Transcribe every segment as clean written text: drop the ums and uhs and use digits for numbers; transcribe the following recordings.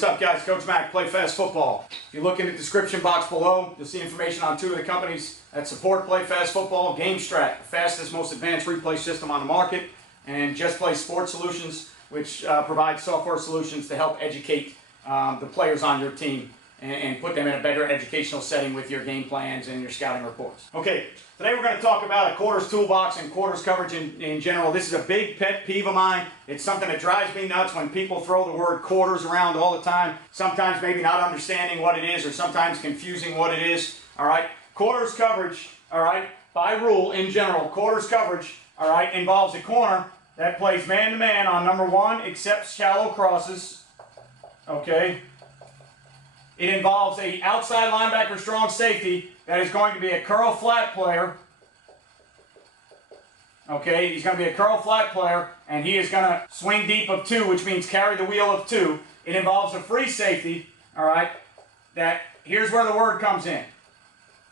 What's up, guys? Coach Mac, Play Fast Football. If you look in the description box below, you'll see information on two of the companies that support Play Fast Football. GameStrat, the fastest, most advanced replay system on the market, and Just Play Sports Solutions, which provides software solutions to help educate the players on your team and put them in a better educational setting with your game plans and your scouting reports. Okay, today we're going to talk about a quarters toolbox and quarters coverage in general. This is a big pet peeve of mine. It's something that drives me nuts when people throw the word quarters around all the time. Sometimes maybe not understanding what it is, or sometimes confusing what it is. All right, quarters coverage, all right, by rule in general, quarters coverage, all right, involves a corner that plays man-to-man on number one, accepts shallow crosses, okay? It involves a outside linebacker strong safety that is going to be a curl flat player. Okay, he's going to be a curl flat player, and he is going to swing deep of two, which means carry the wheel of two. It involves a free safety, all right, that here's where the word comes in.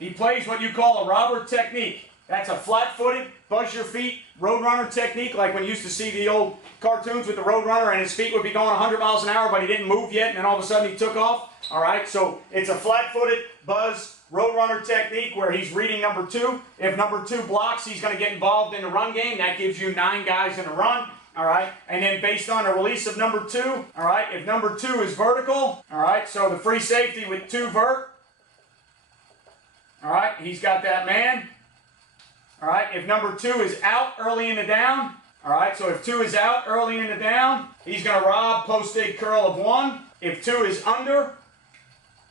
He plays what you call a robber technique. That's a flat-footed, buzz your feet, roadrunner technique, like when you used to see the old cartoons with the roadrunner and his feet would be going 100 miles an hour, but he didn't move yet, and then all of a sudden he took off. All right, so it's a flat-footed, buzz, roadrunner technique where he's reading number two. If number two blocks, he's going to get involved in the run game. That gives you 9 guys in a run. All right, and then based on a release of number two, all right, if number two is vertical, all right, so the free safety with 2 vert, all right, he's got that man. All right, if number 2 is out early in the down, all right, so if 2 is out early in the down, he's going to rob post-dig curl of 1. If 2 is under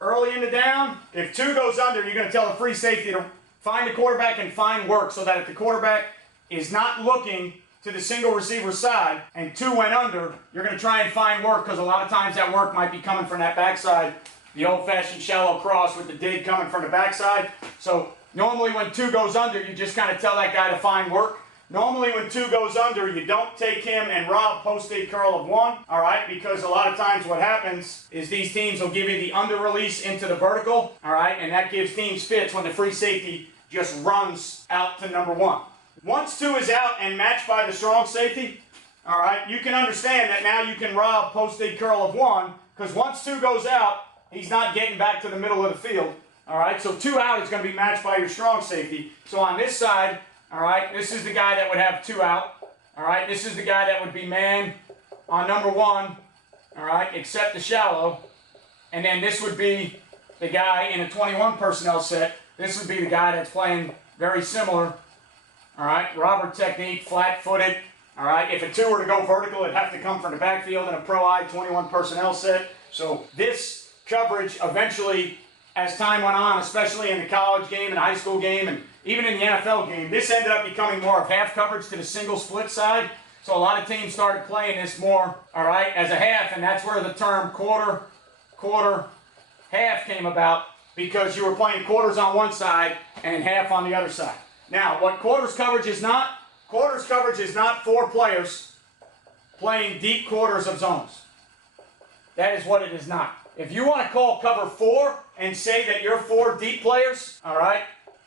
early in the down, if 2 goes under, you're going to tell the free safety to find the quarterback and find work, so that if the quarterback is not looking to the single receiver side and 2 went under, you're going to try and find work, because a lot of times that work might be coming from that backside, the old-fashioned shallow cross with the dig coming from the backside. So normally when 2 goes under, you just kind of tell that guy to find work. Normally when 2 goes under, you don't take him and rob post-dig curl of 1, all right, because a lot of times what happens is these teams will give you the under release into the vertical, all right, and that gives teams fits when the free safety just runs out to number 1. Once 2 is out and matched by the strong safety, all right, you can understand that now you can rob post-dig curl of 1, because once 2 goes out, he's not getting back to the middle of the field. All right, so 2 out is going to be matched by your strong safety. So on this side, all right, this is the guy that would have 2 out. All right, this is the guy that would be man on number 1, all right, except the shallow. And then this would be the guy in a 21 personnel set. This would be the guy that's playing very similar. All right, robber technique, flat-footed. All right, if a 2 were to go vertical, it'd have to come from the backfield in a pro-eye 21 personnel set. So this coverage eventually, as time went on, especially in the college game and high school game and even in the NFL game, this ended up becoming more of half coverage to the single split side. So a lot of teams started playing this more, all right, as a half, and that's where the term quarter, half came about, because you were playing quarters on one side and half on the other side. Now, what quarters coverage is not 4 players playing deep quarters of zones. That is what it is not. If you want to call cover 4 and say that you're 4 deep players, all right,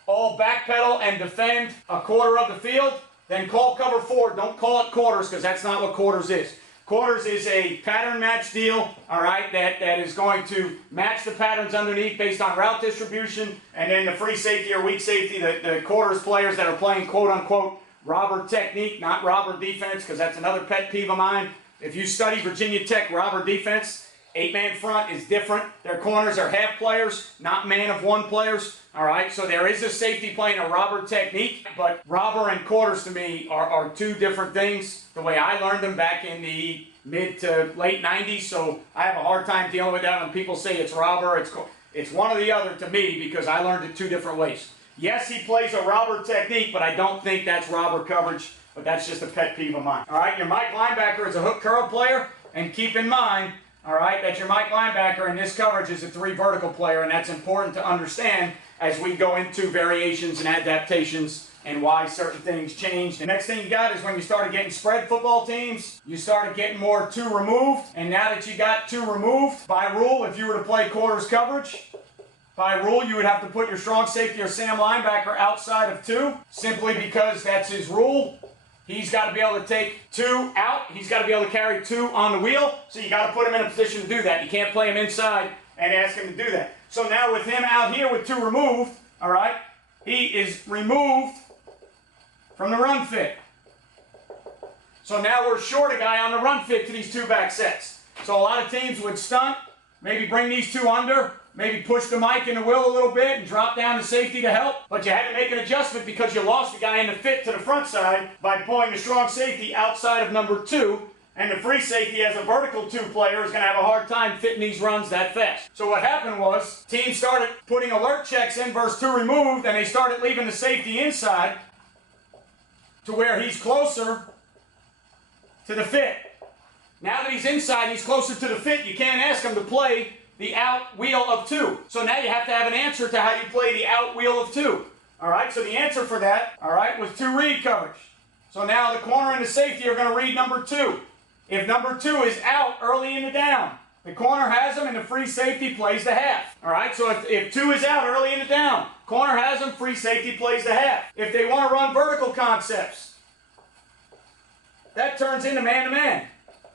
all backpedal and defend a quarter of the field, then call cover 4. Don't call it quarters, because that's not what quarters is. Quarters is a pattern match deal, all right, that is going to match the patterns underneath based on route distribution, and then the free safety or weak safety, the quarters players that are playing quote-unquote robber technique, not robber defense, because that's another pet peeve of mine. If you study Virginia Tech robber defense, 8-man front is different. Their corners are half players, not man of 1 players. All right, so there is a safety playing a robber technique, but robber and quarters to me are 2 different things. The way I learned them back in the mid to late 90s, so I have a hard time dealing with that when people say it's robber. It's one or the other to me, because I learned it 2 different ways. Yes, he plays a robber technique, but I don't think that's robber coverage, but that's just a pet peeve of mine. All right, your Mike linebacker is a hook curl player, and keep in mind, all right, that your Mike linebacker in this coverage is a 3 vertical player, and that's important to understand as we go into variations and adaptations and why certain things change. The next thing you got is when you started getting spread football teams, you started getting more 2 removed, and now that you got 2 removed, by rule, if you were to play quarters coverage, by rule, you would have to put your strong safety or Sam linebacker outside of 2, simply because that's his rule. he's got to be able to take 2 out. He's got to be able to carry 2 on the wheel. So you got to put him in a position to do that. You can't play him inside and ask him to do that. So now with him out here with 2 removed, all right, he is removed from the run fit. So now we're short a guy on the run fit to these 2 back sets. So a lot of teams would stunt, maybe bring these 2 under, maybe push the mic in the wheel a little bit and drop down to safety to help. But you had to make an adjustment because you lost the guy in the fit to the front side by pulling the strong safety outside of number 2. And the free safety as a vertical 2 player is going to have a hard time fitting these runs that fast. So what happened was teams started putting alert checks in versus 2 removed, and they started leaving the safety inside to where he's closer to the fit. Now that he's inside, he's closer to the fit, you can't ask him to play the out wheel of 2. So now you have to have an answer to how you play the out wheel of 2. All right, so the answer for that, all right, was 2 read coverage. So now the corner and the safety are going to read number 2. If number 2 is out early in the down, the corner has him and the free safety plays the half. All right, so if 2 is out early in the down, corner has him, free safety plays the half. If they want to run vertical concepts, that turns into man-to-man.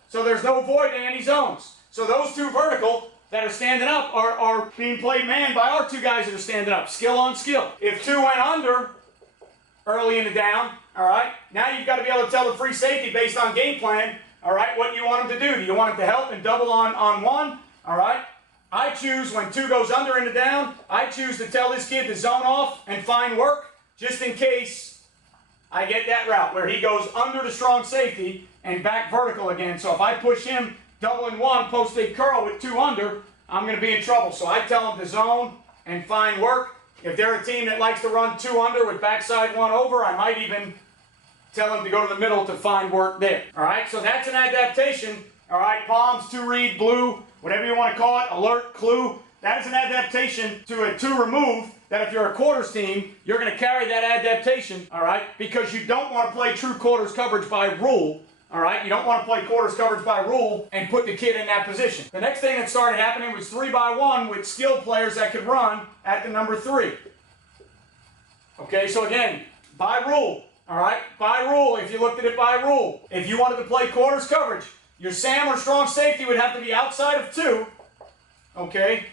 So there's no void in any zones. So those 2 vertical that are standing up are being played man by our 2 guys that are standing up, skill on skill. If 2 went under early in the down, all right, now you've got to be able to tell the free safety based on game plan, all right, what you want him to do. Do you want him to help and double on 1? All right. I choose when 2 goes under in the down, I choose to tell this kid to zone off and find work just in case I get that route where he goes under the strong safety and back vertical again. So if I push him doubling 1, post-a curl with 2 under, I'm going to be in trouble. So I tell him to zone and find work. If they're a team that likes to run 2 under with backside 1 over, I might even tell him to go to the middle to find work there. All right, so that's an adaptation. All right, palms, 2 read, blue, whatever you want to call it, alert, clue. That is an adaptation to a 2 remove that if you're a quarters team, you're going to carry that adaptation, all right, because you don't want to play true quarters coverage by rule, all right? You don't want to play quarters coverage by rule and put the kid in that position. The next thing that started happening was 3-by-1 with skilled players that could run at the number 3. Okay, so again, by rule, all right? By rule, if you looked at it by rule, if you wanted to play quarters coverage, your Sam or strong safety would have to be outside of 2, okay?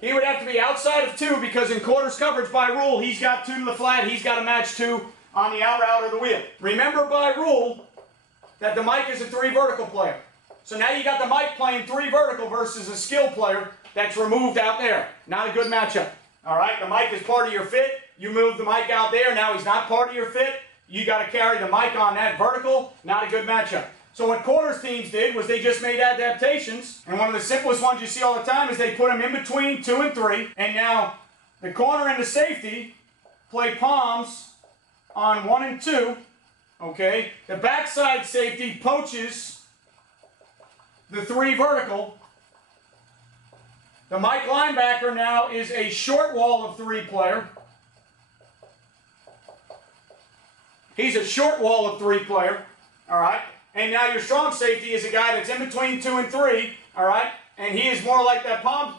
He would have to be outside of 2 because in quarters coverage by rule, he's got 2 to the flat, he's got to match 2 on the out route or the wheel. Remember by rule that the Mike is a 3 vertical player. So now you got the Mike playing 3 vertical versus a skill player that's removed out there. Not a good matchup. All right, the Mike is part of your fit. You move the Mike out there, now he's not part of your fit. You got to carry the Mike on that vertical. Not a good matchup. So what quarters teams did was they just made adaptations, and one of the simplest ones you see all the time is they put them in between 2 and 3, and now the corner and the safety play palms on 1 and 2, okay? The backside safety poaches the 3 vertical. The Mike linebacker now is a short wall of 3 player. He's a short wall of 3 player, all right? And now your strong safety is a guy that's in between 2 and 3, all right? And he is more like that palm.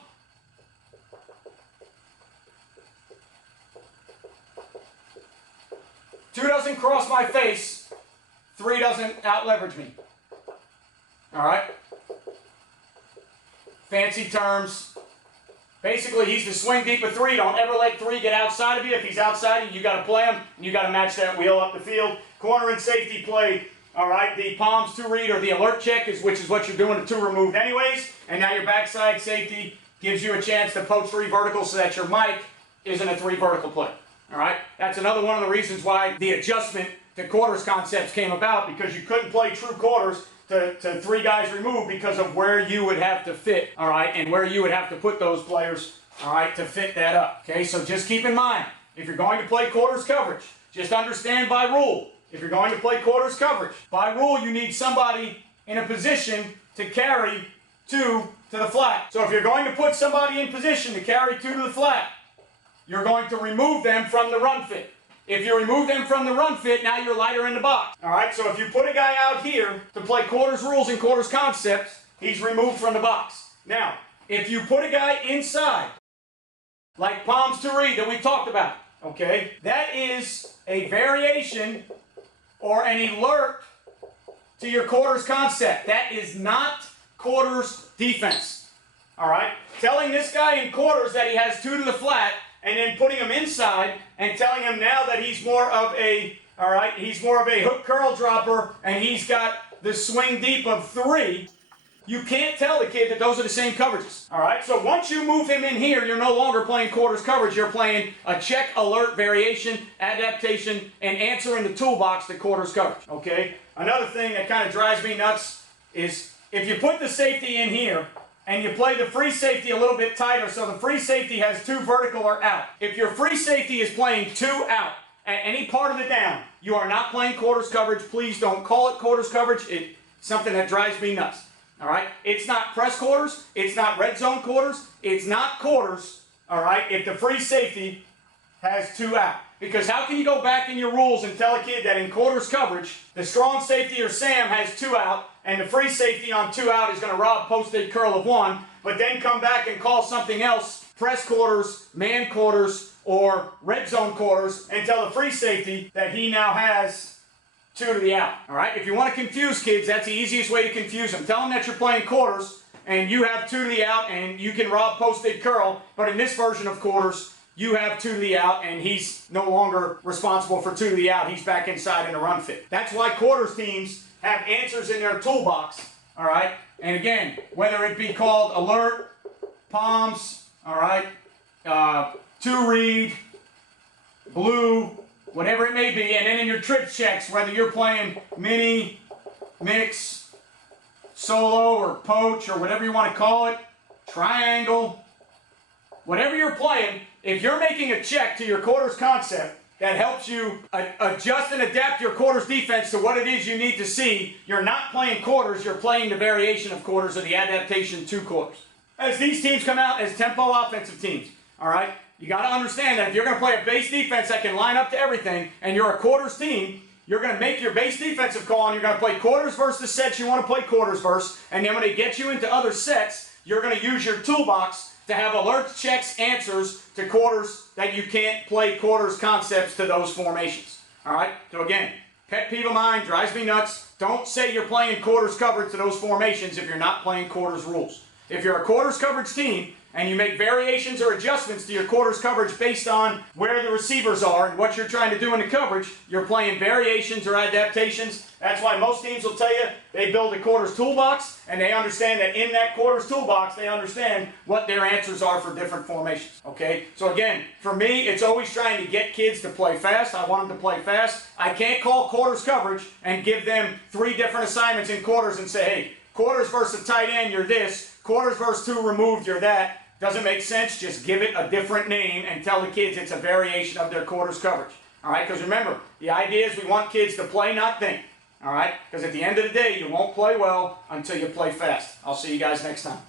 2 doesn't cross my face. 3 doesn't out-leverage me. All right? Fancy terms. Basically, he's the swing deep of 3. Don't ever let 3 get outside of you. If he's outside of you, you got to play him, and you got to match that wheel up the field. Corner and safety play. All right, the palms 2 read or the alert check, which is what you're doing to 2 removed anyways. And now your backside safety gives you a chance to poach 3 vertical so that your Mike isn't a 3 vertical play. All right, that's another one of the reasons why the adjustment to quarters concepts came about, because you couldn't play true quarters to 3 guys removed because of where you would have to fit, all right, and where you would have to put those players, all right, to fit that up. Okay, so just keep in mind, if you're going to play quarters coverage, just understand by rule, if you're going to play quarters coverage, by rule you need somebody in a position to carry 2 to the flat. So if you're going to put somebody in position to carry 2 to the flat, you're going to remove them from the run fit. If you remove them from the run fit, now you're lighter in the box. All right, so if you put a guy out here to play quarters rules and quarters concepts, he's removed from the box. Now, if you put a guy inside, like palms to read that we talked about, okay, that is a variation or an alert to your quarters concept. That is not quarters defense. All right? Telling this guy in quarters that he has 2 to the flat and then putting him inside and telling him now that he's more of a, all right, he's more of a hook curl dropper and he's got the swing deep of 3. You can't tell the kid that those are the same coverages. All right? So once you move him in here, you're no longer playing quarters coverage. You're playing a check, alert, variation, adaptation, and answer in the toolbox to quarters coverage. Okay? Another thing that kind of drives me nuts is if you put the safety in here and you play the free safety a little bit tighter, so the free safety has 2 vertical or out. If your free safety is playing 2 out at any part of the down, you are not playing quarters coverage. Please don't call it quarters coverage. It's something that drives me nuts. All right? It's not press quarters. It's not red zone quarters. It's not quarters, all right, if the free safety has 2 out. Because how can you go back in your rules and tell a kid that in quarters coverage, the strong safety or Sam has 2 out, and the free safety on 2 out is going to rob post-ed curl of 1, but then come back and call something else press quarters, man quarters, or red zone quarters, and tell the free safety that he now has 2 to the out. All right? If you want to confuse kids, that's the easiest way to confuse them. Tell them that you're playing quarters and you have 2 to the out and you can rob post-ed curl, but in this version of quarters, you have 2 to the out and he's no longer responsible for 2 to the out. He's back inside in a run fit. That's why quarters teams have answers in their toolbox. All right? And again, whether it be called alert, palms, all right, 2 read, blue, whatever it may be, and then in your trip checks, whether you're playing mini, mix, solo, or poach, or whatever you want to call it, triangle, whatever you're playing, if you're making a check to your quarters concept that helps you adjust and adapt your quarters defense to what it is you need to see, you're not playing quarters, you're playing the variation of quarters or the adaptation to quarters. As these teams come out as tempo offensive teams, all right? You got to understand that if you're going to play a base defense that can line up to everything, and you're a quarters team, you're going to make your base defensive call, and you're going to play quarters versus the sets you want to play quarters versus, and then when they get you into other sets, you're going to use your toolbox to have alerts, checks, answers to quarters that you can't play quarters concepts to those formations. All right? So again, pet peeve of mine, drives me nuts. Don't say you're playing quarters coverage to those formations if you're not playing quarters rules. If you're a quarters coverage team, and you make variations or adjustments to your quarters coverage based on where the receivers are and what you're trying to do in the coverage, you're playing variations or adaptations. That's why most teams will tell you they build a quarters toolbox, and they understand that in that quarters toolbox, they understand what their answers are for different formations. Okay? So again, for me, it's always trying to get kids to play fast. I want them to play fast. I can't call quarters coverage and give them 3 different assignments in quarters and say, hey, quarters versus tight end, you're this. Quarters versus 2 removed, you're that. Doesn't make sense. Just give it a different name and tell the kids it's a variation of their quarters coverage. All right? Because remember, the idea is we want kids to play, not think. All right? Because at the end of the day, you won't play well until you play fast. I'll see you guys next time.